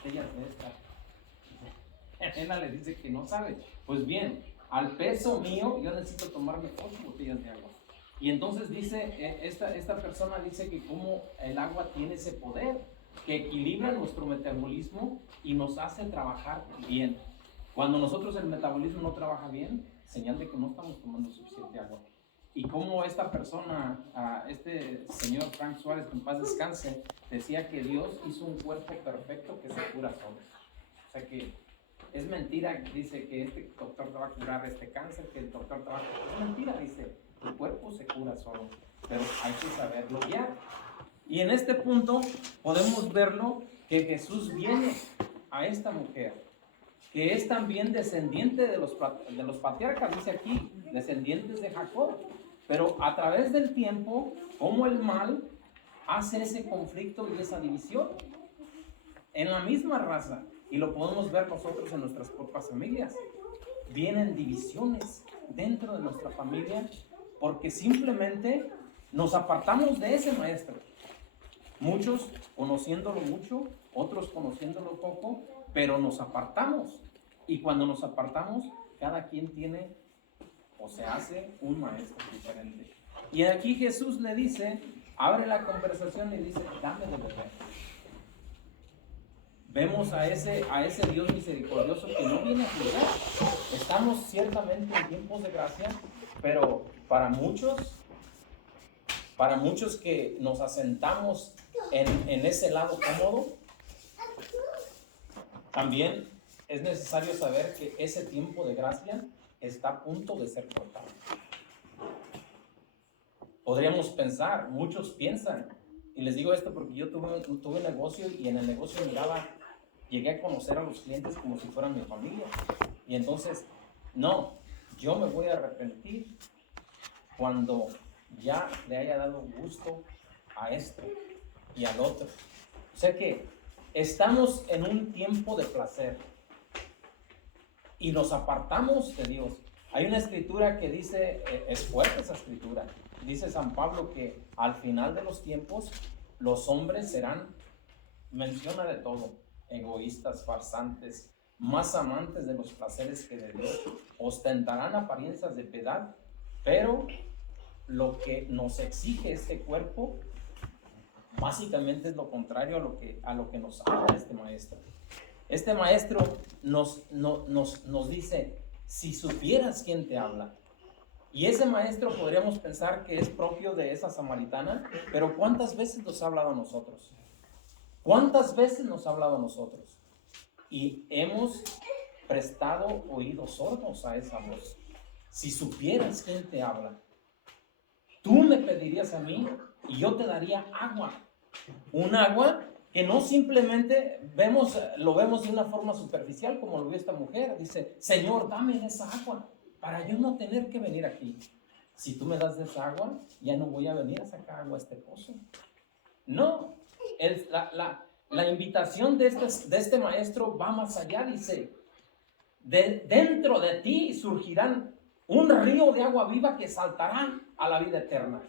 botellas de estas. Elena le dice que no sabe. Pues bien, al peso mío yo necesito tomarme 8 botellas de agua. Y entonces dice, esta persona dice que como el agua tiene ese poder, que equilibra nuestro metabolismo y nos hace trabajar bien. Cuando nosotros el metabolismo no trabaja bien, señal de que no estamos tomando suficiente agua. Y como esta persona, este señor Frank Suárez, que en paz descanse, decía que Dios hizo un cuerpo perfecto que se cura solo. O sea que es mentira, dice que este doctor te va a curar este cáncer, que el doctor te va a curar. Es mentira, dice, tu cuerpo se cura solo, pero hay que saberlo guiar. Y en este punto podemos verlo que Jesús viene a esta mujer, que es también descendiente de los patriarcas, dice aquí, descendientes de Jacob. Pero a través del tiempo, como el mal hace ese conflicto y esa división en la misma raza. Y lo podemos ver nosotros en nuestras propias familias. Vienen divisiones dentro de nuestra familia porque simplemente nos apartamos de ese maestro. Muchos conociéndolo mucho, otros conociéndolo poco, pero nos apartamos. Y cuando nos apartamos, cada quien tiene o se hace un maestro diferente. Y aquí Jesús le dice, abre la conversación y dice, dame de beber. Vemos a ese Dios misericordioso que no viene a juzgar. Estamos ciertamente en tiempos de gracia, pero para muchos que nos asentamos en ese lado cómodo, también es necesario saber que ese tiempo de gracia está a punto de ser cortado. Podríamos pensar, muchos piensan, y les digo esto porque yo tuve negocio y en el negocio llegué a conocer a los clientes como si fueran mi familia. Y entonces, no, yo me voy a arrepentir cuando ya le haya dado gusto a esto y al otro. O sea que estamos en un tiempo de placer y nos apartamos de Dios. Hay una escritura que dice, es fuerte esa escritura, dice San Pablo que al final de los tiempos los hombres serán, menciona de todo, egoístas, farsantes, más amantes de los placeres que de Dios, ostentarán apariencias de piedad, pero lo que nos exige este cuerpo básicamente es lo contrario a lo que nos habla este maestro. Este maestro nos dice, si supieras quién te habla. Y ese maestro podríamos pensar que es propio de esa samaritana, pero ¿cuántas veces nos ha hablado a nosotros? ¿Cuántas veces nos ha hablado a nosotros? Y hemos prestado oídos sordos a esa voz. Si supieras quién te habla, tú me pedirías a mí y yo te daría agua. Un agua que no simplemente lo vemos de una forma superficial como lo vio esta mujer. Dice, Señor, dame esa agua para yo no tener que venir aquí. Si tú me das de esa agua, ya no voy a venir a sacar agua a este pozo. No, la invitación de este maestro va más allá. Dice, dentro de ti surgirán un río de agua viva que saltará a la vida eterna.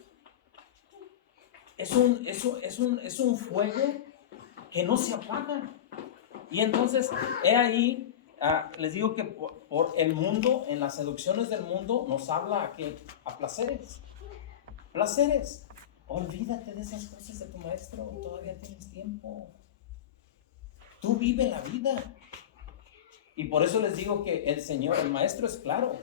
Es un fuego que no se apaga. Y entonces, he ahí, les digo que por el mundo, en las seducciones del mundo, nos habla a placeres. Placeres. Olvídate de esas cosas de tu maestro, todavía tienes tiempo. Tú vive la vida. Y por eso les digo que el maestro es claro.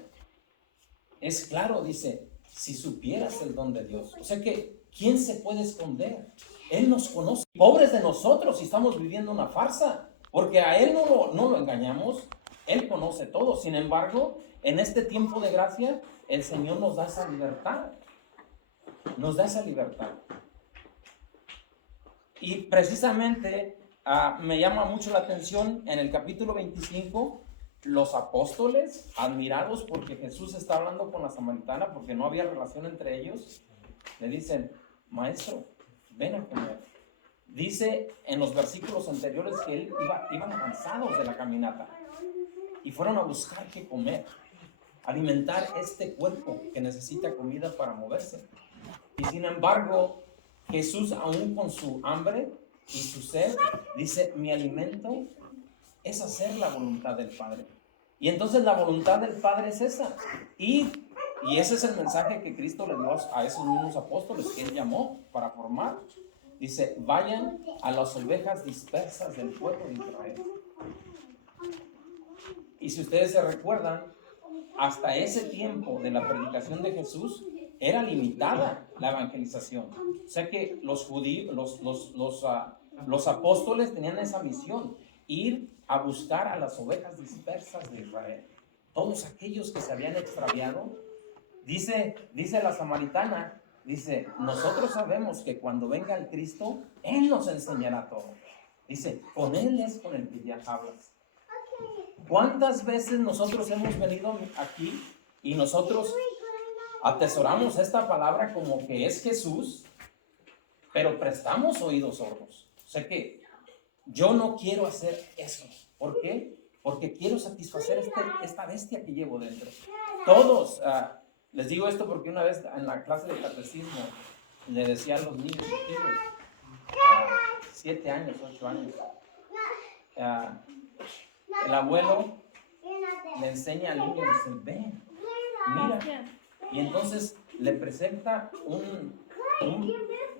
Es claro, dice, si supieras el don de Dios. O sea que, ¿quién se puede esconder? Él nos conoce. Pobres de nosotros si estamos viviendo una farsa, porque a Él no lo engañamos. Él conoce todo. Sin embargo, en este tiempo de gracia, el Señor nos da esa libertad. Nos da esa libertad. Y precisamente me llama mucho la atención en el capítulo 25, los apóstoles, admirados porque Jesús está hablando con la samaritana, porque no había relación entre ellos, le dicen, maestro, ven a comer. Dice en los versículos anteriores que iban avanzados de la caminata y fueron a buscar qué comer, alimentar este cuerpo que necesita comida para moverse. Y sin embargo, Jesús, aún con su hambre, y su sed, dice, mi alimento es hacer la voluntad del Padre. Y entonces la voluntad del Padre es esa. Y ese es el mensaje que Cristo le dio a esos mismos apóstoles que Él llamó para formar. Dice, vayan a las ovejas dispersas del pueblo de Israel. Y si ustedes se recuerdan, hasta ese tiempo de la predicación de Jesús era limitada la evangelización. O sea que los judíos, los apóstoles tenían esa misión, ir a buscar a las ovejas dispersas de Israel. Todos aquellos que se habían extraviado. Dice la samaritana, dice, nosotros sabemos que cuando venga el Cristo, Él nos enseñará todo. Dice, con Él es con el que ya hablas. ¿Cuántas veces nosotros hemos venido aquí y nosotros atesoramos esta palabra como que es Jesús, pero prestamos oídos sordos? O sea que yo no quiero hacer eso. ¿Por qué? Porque quiero satisfacer esta bestia que llevo dentro. Todos, les digo esto porque una vez en la clase de catecismo le decía a los niños, 7 años, 8 años, el abuelo le enseña al niño y dice, ven, mira. Y entonces le presenta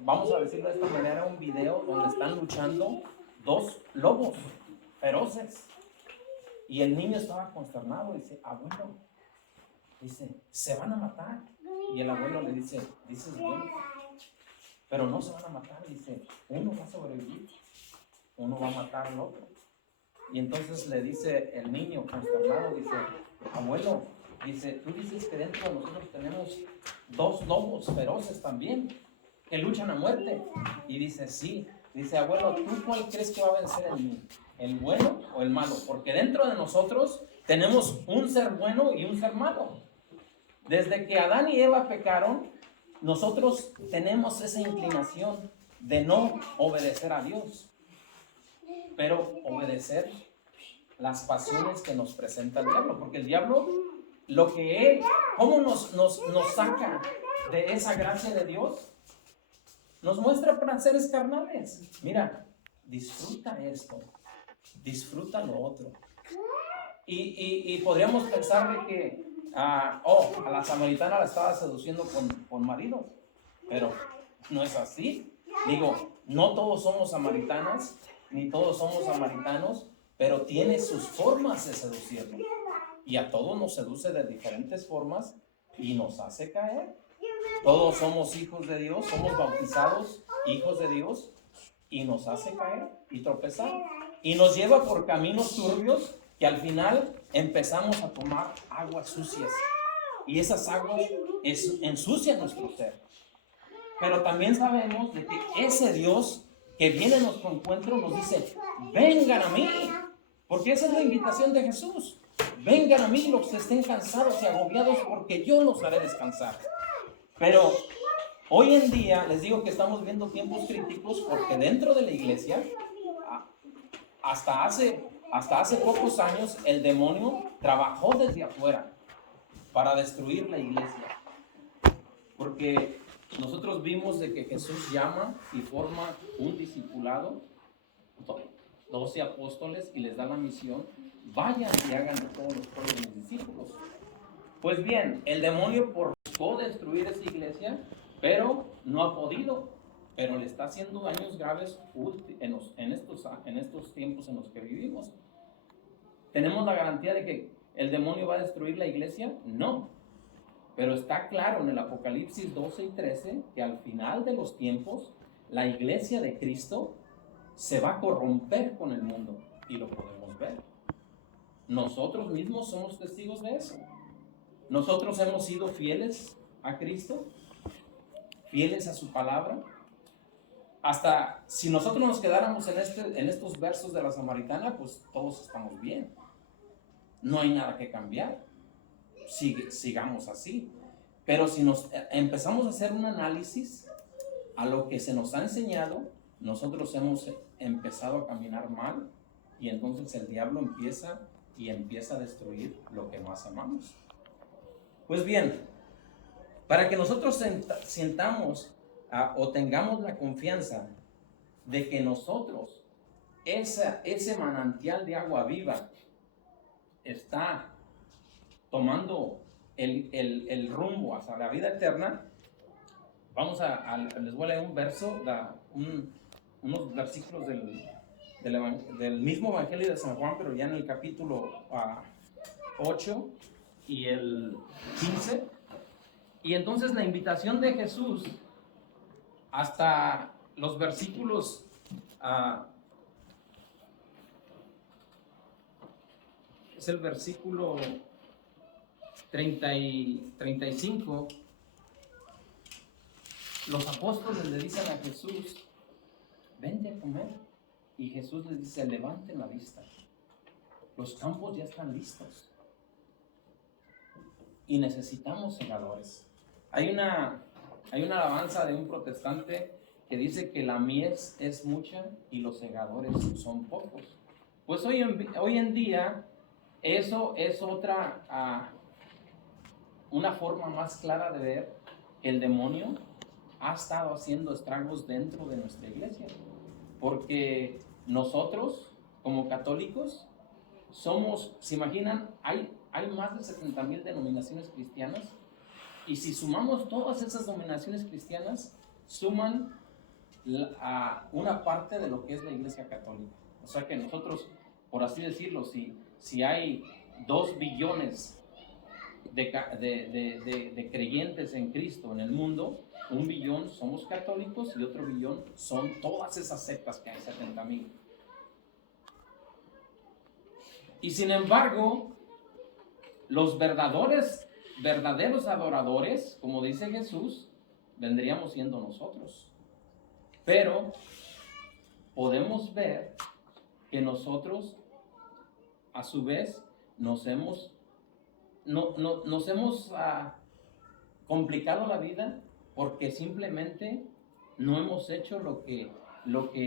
vamos a decirlo de esta manera, un video donde están luchando 2 lobos feroces. Y el niño estaba consternado, dice, abuelo, dice, se van a matar. Y el abuelo le dice, dices bien, pero no se van a matar. Dice, uno va a sobrevivir, uno va a matar al otro. Y entonces le dice el niño consternado, dice, abuelo, dice, tú dices que dentro de nosotros tenemos 2 lobos feroces también, que luchan a muerte. Y dice, sí. Dice, abuelo, ¿tú cuál crees que va a vencer en mí? ¿El bueno o el malo? Porque dentro de nosotros tenemos un ser bueno y un ser malo. Desde que Adán y Eva pecaron, nosotros tenemos esa inclinación de no obedecer a Dios, pero obedecer las pasiones que nos presenta el diablo. Porque el diablo, lo que él, ¿cómo nos saca de esa gracia de Dios? Nos muestra placeres carnales. Mira, disfruta esto, disfruta lo otro. Y podríamos pensar de que a la samaritana la estaba seduciendo con maridos, pero no es así. Digo, no todos somos samaritanas, ni todos somos samaritanos, pero tiene sus formas de seducirnos. Y a todos nos seduce de diferentes formas y nos hace caer. Todos somos hijos de Dios, somos bautizados hijos de Dios y nos hace caer y tropezar. Y nos lleva por caminos turbios que al final empezamos a tomar aguas sucias. Y esas aguas ensucian nuestro ser. Pero también sabemos de que ese Dios que viene a nuestro encuentro nos dice, vengan a mí. Porque esa es la invitación de Jesús. Vengan a mí los que estén cansados y agobiados porque yo los haré descansar. Pero hoy en día les digo que estamos viendo tiempos críticos porque dentro de la iglesia, hasta hace pocos años, el demonio trabajó desde afuera para destruir la iglesia. Porque nosotros vimos de que Jesús llama y forma un discipulado, 12 apóstoles, y les da la misión, vayan y hagan de todos los pueblos mis discípulos. Pues bien, el demonio buscó destruir esa iglesia, pero no ha podido, pero le está haciendo daños graves en estos tiempos en los que vivimos. ¿Tenemos la garantía de que el demonio va a destruir la iglesia? No, pero está claro en el Apocalipsis 12 y 13 que al final de los tiempos la iglesia de Cristo se va a corromper con el mundo y lo podemos ver. Nosotros mismos somos testigos de eso. Nosotros hemos sido fieles a Cristo, fieles a su palabra. Hasta si nosotros nos quedáramos en estos versos de la samaritana, pues todos estamos bien. No hay nada que cambiar. Sigamos así. Pero si nos empezamos a hacer un análisis a lo que se nos ha enseñado, nosotros hemos empezado a caminar mal y entonces el diablo empieza a destruir lo que más amamos. Pues bien, para que nosotros sintamos o tengamos la confianza de que nosotros, ese manantial de agua viva, está tomando el rumbo hacia la vida eterna, les voy a leer un verso, unos versículos del mismo Evangelio de San Juan, pero ya en el capítulo 8 y el 15. Y entonces la invitación de Jesús hasta los versículos es el versículo 35. Los apóstoles le dicen a Jesús: vente a comer. Y Jesús les dice: levanten la vista, los campos ya están listos y necesitamos segadores. Hay una alabanza de un protestante que dice que la mies es mucha y los segadores son pocos. Pues hoy en día eso es una forma más clara de ver que el demonio ha estado haciendo estragos dentro de nuestra iglesia, porque nosotros como católicos somos, ¿se imaginan? Hay más de 70,000 denominaciones cristianas, y si sumamos todas esas denominaciones cristianas, suman a una parte de lo que es la iglesia católica. O sea que nosotros, por así decirlo, si hay 2 billones de creyentes en Cristo en el mundo, 1 billón somos católicos y otro billón son todas esas sectas que hay, 70,000. Y sin embargo, los verdaderos adoradores, como dice Jesús, vendríamos siendo nosotros. Pero podemos ver que nosotros, a su vez, nos hemos complicado la vida porque simplemente no hemos hecho lo que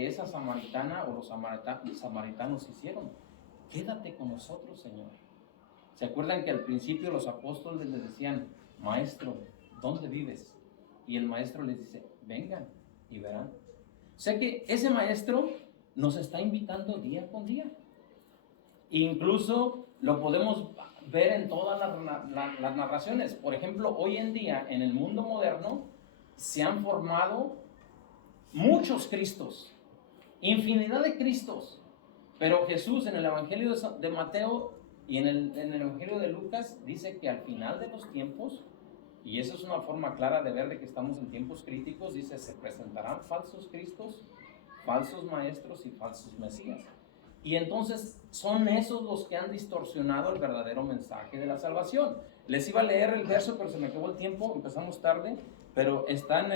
esa samaritana o los samaritanos hicieron. Quédate con nosotros, Señor. ¿Se acuerdan que al principio los apóstoles les decían: maestro, ¿dónde vives? Y el maestro les dice: vengan y verán. O sea que ese maestro nos está invitando día con día. Incluso lo podemos ver en todas las narraciones. Por ejemplo, hoy en día, en el mundo moderno, se han formado muchos Cristos, infinidad de Cristos. Pero Jesús en el Evangelio de Mateo y en el Evangelio de Lucas dice que al final de los tiempos, y eso es una forma clara de ver de que estamos en tiempos críticos, dice: se presentarán falsos Cristos, falsos maestros y falsos mesías. Y entonces son esos los que han distorsionado el verdadero mensaje de la salvación. Les iba a leer el verso, pero se me acabó el tiempo, empezamos tarde, pero está en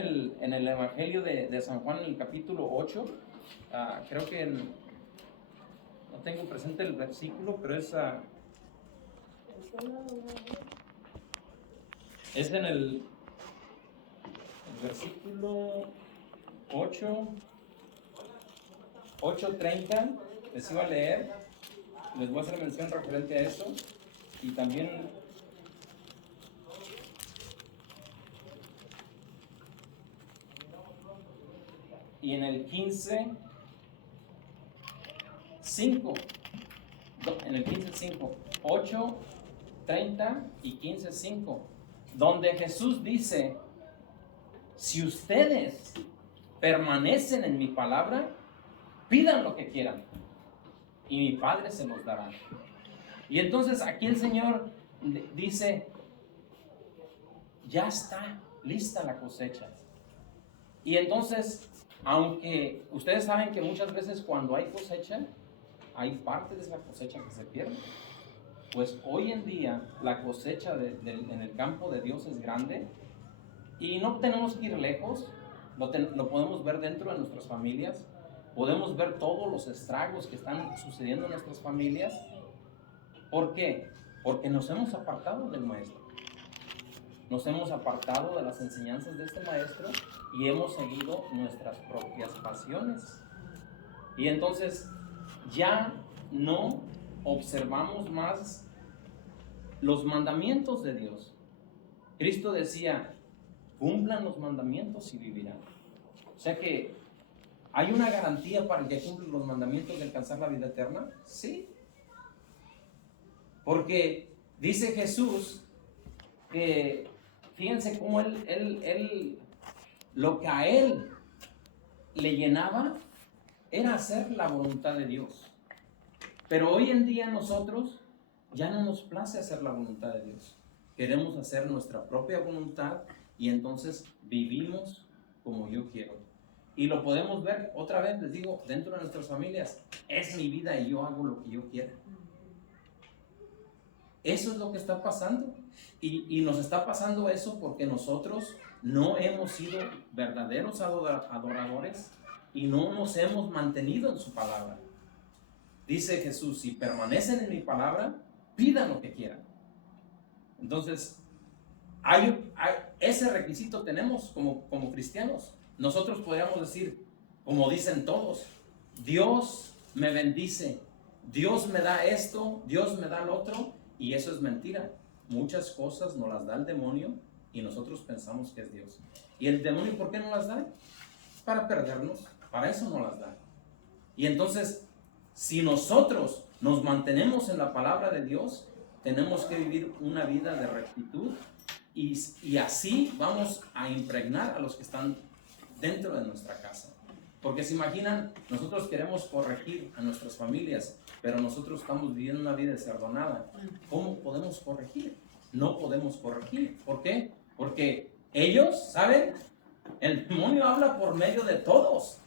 el Evangelio de San Juan, en el capítulo 8. Creo que no tengo presente el versículo, pero es en el versículo 8:30. Les iba a leer, les voy a hacer mención referente a eso, y también en el 15:5, en el 15:5, 8:30 y 15:5, donde Jesús dice: si ustedes permanecen en mi palabra, pidan lo que quieran y mi Padre se los dará. Y entonces aquí el Señor dice: ya está lista la cosecha. Y entonces, aunque ustedes saben que muchas veces cuando hay cosecha, hay parte de esa cosecha que se pierde, pues hoy en día la cosecha en el campo de Dios es grande, y no tenemos que ir lejos, lo podemos ver dentro de nuestras familias. Podemos ver todos los estragos que están sucediendo en nuestras familias. ¿Por qué? Porque nos hemos apartado del Maestro. Nos hemos apartado de las enseñanzas de este Maestro y hemos seguido nuestras propias pasiones. Y entonces ya no observamos más los mandamientos de Dios. Cristo decía: cumplan los mandamientos y vivirán. O sea que ¿Hay una garantía para el que cumple los mandamientos de alcanzar la vida eterna? Sí. Porque dice Jesús que, fíjense cómo lo que a él le llenaba era hacer la voluntad de Dios. Pero hoy en día nosotros ya no nos place hacer la voluntad de Dios. Queremos hacer nuestra propia voluntad y entonces vivimos como yo quiero. Y lo podemos ver otra vez, les digo, dentro de nuestras familias. Es mi vida y yo hago lo que yo quiero. Eso es lo que está pasando. Y nos está pasando eso porque nosotros no hemos sido verdaderos adoradores y no nos hemos mantenido en su palabra. Dice Jesús, si permanecen en mi palabra, pidan lo que quieran. Entonces, ese requisito tenemos como cristianos. Nosotros podríamos decir, como dicen todos, Dios me bendice, Dios me da esto, Dios me da lo otro, y eso es mentira. Muchas cosas nos las da el demonio y nosotros pensamos que es Dios. ¿Y el demonio por qué no las da? Para perdernos, para eso no las da. Y entonces, si nosotros nos mantenemos en la palabra de Dios, tenemos que vivir una vida de rectitud y así vamos a impregnar a los que están dentro de nuestra casa. Porque se imaginan, nosotros queremos corregir a nuestras familias, pero nosotros estamos viviendo una vida desordenada. ¿Cómo podemos corregir? No podemos corregir. ¿Por qué? Porque ellos, ¿saben? El demonio habla por medio de todos,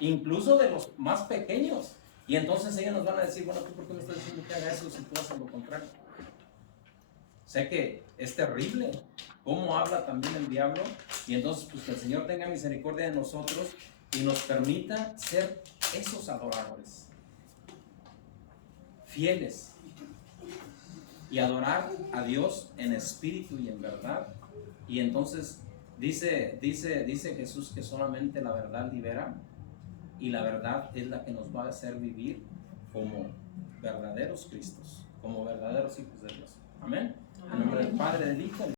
incluso de los más pequeños. Y entonces ellos nos van a decir, bueno, ¿tú por qué me estás diciendo que haga eso si tú haces lo contrario? Sé que es terrible cómo habla también el diablo. Y entonces, pues que el Señor tenga misericordia de nosotros y nos permita ser esos adoradores fieles y adorar a Dios en espíritu y en verdad. Y entonces dice Jesús que solamente la verdad libera, y la verdad es la que nos va a hacer vivir como verdaderos Cristos, como verdaderos hijos de Dios. Amén. En nombre del Padre, del Hijo